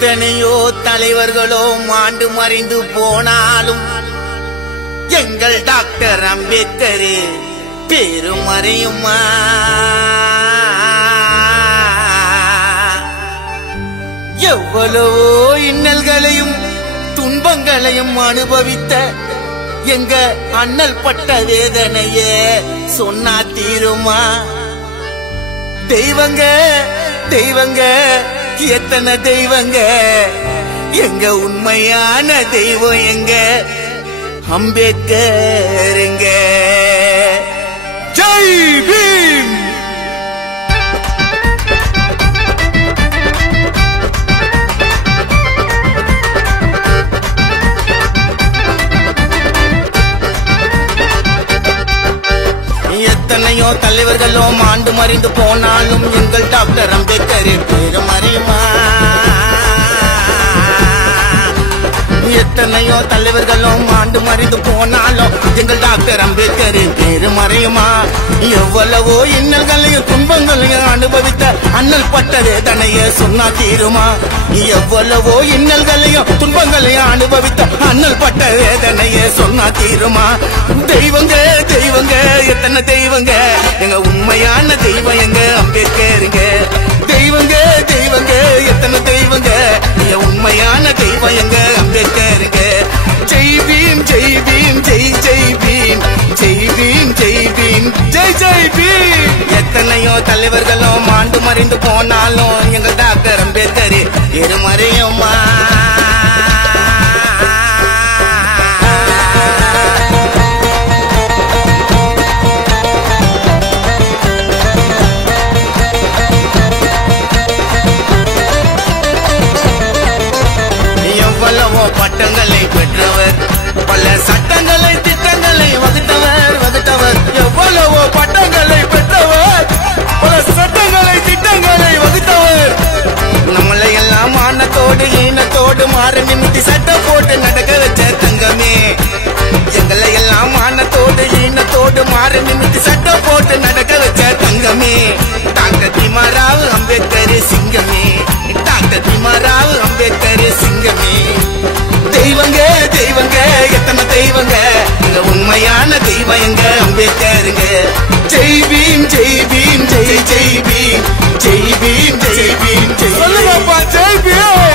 எத்தனையோ தலைவர்களோ மாண்டு மறைந்து போனாலும் எங்கள் டாக்டர் அம்பேத்கர் பேரும் மறையுமா? எவ்வளவோ இன்னல்களையும் துன்பங்களையும் அனுபவித்த எங்க அண்ணல் பட்ட வேதனையே சொன்னா தீருமா? தெய்வங்க தெய்வங்க எத்தனை தெய்வங்க, எங்க உண்மையான தெய்வம் எங்க அம்பேத்கருங்க. ஜெய் பீம். எத்தனையோ தலைவர்களோ மாண்டு மறைந்து போனாலும் எங்கள் டாக்டர் அம்பேத்கர் பேரு மறையுமா? எத்தனையோ தலைவர்களும் மாண்டு மறைந்து போனாலும் எங்கள் டாக்டர் அம்பேத்கர் பேரு மறையுமா? எவ்வளவோ இன்னல்களையும் துன்பங்களையும் அனுபவித்த அண்ணல் பட்ட வேதனைய சொன்னா தீருமா? எவ்வளவோ இன்னல்களையும் துன்பங்களையும் அனுபவித்த அண்ணல் பட்ட வேதனைய சொன்னா தீருமா? தெய்வங்க தெய்வங்க எத்தனை தெய்வங்க, எங்க உண்மையான தெய்வம் எங்க அம்பேத்கருங்க. தெய்வங்க தெய்வங்க எத்தனை தெய்வங்க, உண்மையான தெய்வம் எங்க அம்பேத்கருங்க. ஜெய் பீம் ஜெய் பீம் ஜெய் ஜெய் பீம் ஜெய் பீம் ஜெய் பீம் ஜெய் ஜெய் பீம். எத்தனையோ தலைவர்களும் மாண்டு மறைந்து போனாலும் எங்க டாக்டர் அம்பேத்கர் பேரு மறையுமா? பட்டங்களை பெற்றவர், பல சட்டங்களை திட்டங்களை வகுத்தவர். எவ்வளவோ பட்டங்களை பெற்றவர், பல சட்டங்களை திட்டங்களை வகுத்தவர். நம்மளை எல்லாம் மானத்தோடு ஈனத்தோடு மாறு நிமித்தி சட்டம் போட்டு நடக்க வச்ச தங்கமே. எங்களை எல்லாம் மானத்தோடு ஈனத்தோடு மாறு நிமித்தி சட்டம் போட்டு நடக்க வச்ச தங்கமே. டாக்டர் பீம்ராவ் அம்பேத்கர் சிங்கமே, டாக்டர் பீம்ராவ் அம்பேத்கர் சிங்கமே. தெய்வங்க தெய்வங்க எத்தனை தெய்வங்க, எங்க உண்மையான தெய்வம் எங்க அம்பேத்கருங்க. ஜெய் பீம் ஜெய் பீம் ஜெய் ஜெய் பீம் ஜெய் பீம் ஜெய் பீம் ஜெய். சொல்லுங்கப்பா ஜெய் பீம்.